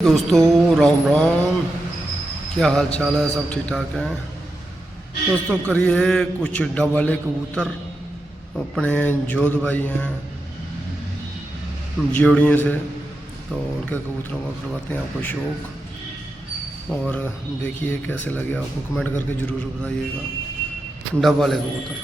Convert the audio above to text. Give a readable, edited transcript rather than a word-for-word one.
दोस्तों राम राम, क्या हाल चाल है? सब ठीक ठाक हैं दोस्तों। करिए कुछ डब वाले कबूतर अपने जोध भाई हैं ज्योड़ियों से, तो उनके कबूतरों को करवाते हैं आपको शौक। और देखिए कैसे लगे आपको, कमेंट करके ज़रूर बताइएगा। डब वाले कबूतर